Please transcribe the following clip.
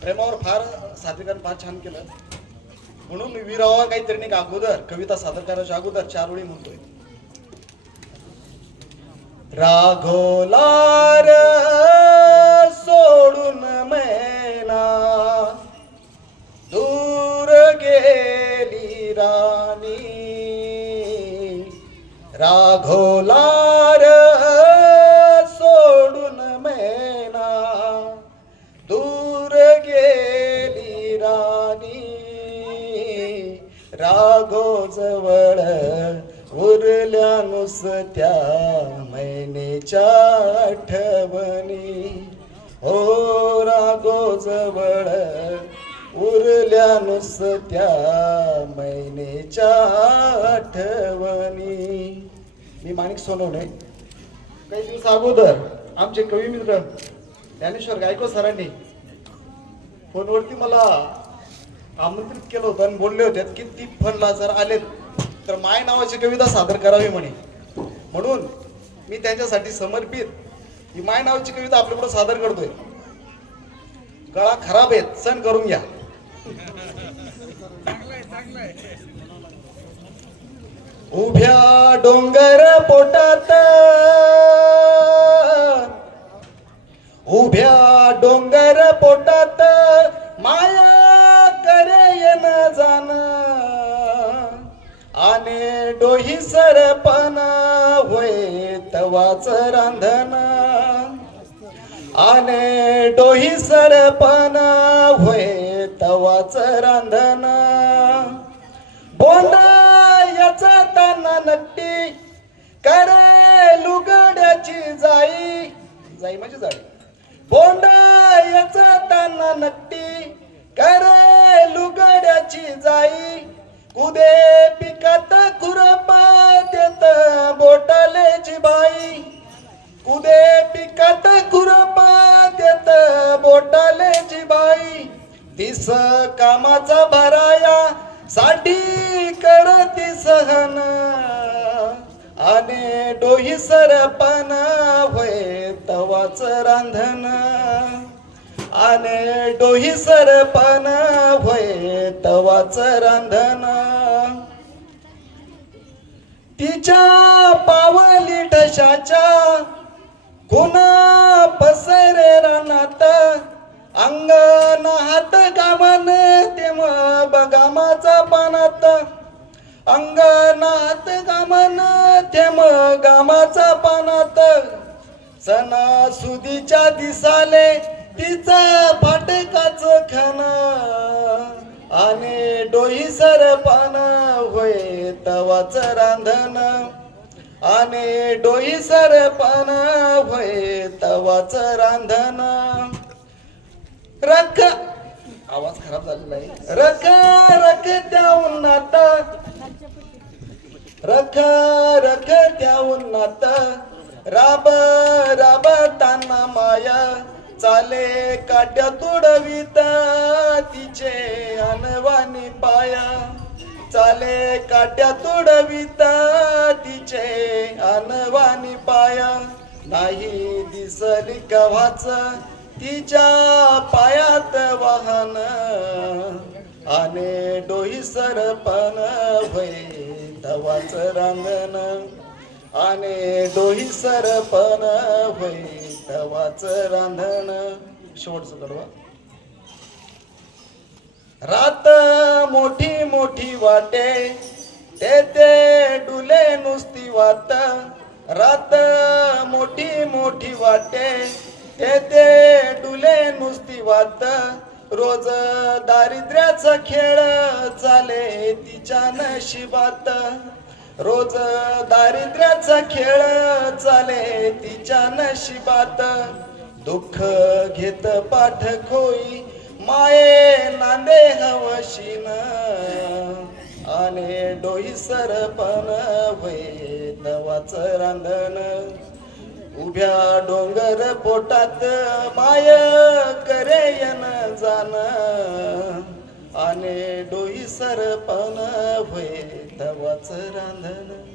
प्रेमावर फार सादरीकरण फार छान केलं. म्हणून मी विरावा काहीतरी नाही अगोदर कविता सादर करायच्या अगोदर चार ओळी म्हणतोय. राघोलार सोडून मै राघो जवळ उरल्या नुसत्या मैनेच्या आठवणी. हो राघो जवळ उरल्या नुसत्या मैनेच्या आठवणी. मी माणिक सोनवणे. काही दिवस अगोदर आमचे कवी मित्र ज्ञानेश्वर गायको सरांनी फोनवरती मला आमंत्रित केलं होतं आणि बोलले होते की ती फनला जर आले तर माय नावाची कविता सादर करावी म्हणे. म्हणून मी त्यांच्यासाठी समर्पित ही माय नावाची कविता आपल्याकडे सादर करतोय. गळा खराब आहेत सण करून घ्या. उभ्या डोंगर पोटात उभ्या डोंगर पोटात माया जाण आणि डोही सरपना होय तवाच रांधना. आणि डोही सरपना होय तवाच रांधना. बोंडा याचा ताना नक्की करे लुगड्याची जाई. जाई म्हणजे जाई बोंडा याचा ताना नक्की करे लुगड्याची जाई. कुदे पिकात खुरपा देत बोटलेची बाई. कुदे पिकात खुरपा देत बोटालेची बाई. दिस कामाचा भराया साठी करती सहन. आणि डोही सरपना होय तवाच रांधना. आणि डोही सरपण होय तवाच रांधण तिच्या पावली ठशाच्या पसर पसरे रानात अंगण हात गामन ते गामाचा पानात. अंगण हात गामन ते गामाचा पानात. सणा सुदीच्या दिसाले तिचा फाटकाच खाना आणि डोही सरपाना होय तवाच रांधन आणि डोही सरपाना होय तवाच रांधन रख आवाज खराब झालेला आहे. रख रख त्या नाता. रख रख त्या उन्हात राब राब ताना माया. चाले काट्या तोडविता तिचे अनवानी पाया. चाले काट्या तोडविता तिचे अनवानी पाया. नाही दिसली कव्हाच तिच्या पायात वाहन. आणि डोही सरपण भय तवाच रांगण. आणि डोही सरपण भय रांधण. शेवटचं कडवा रात मोठी मोठी वाटे ते ते डुले नुसती वात. रात मोठी मोठी वाटे ते ते डुले नुसती वात. रोज दारिद्र्याचा खेळ चाले तिच्या नशिबात. रोज दारिद्र्याचा खेळ चाले तिच्या नशिबात. दुःख घेत पाठ खोई माये नांदे हवशीन. आणि डोही सरपण भय तवाच रांधण. उभ्या डोंगर पोटात माय करे यन जाण आणि डोही सरपण भय तवाच रांधण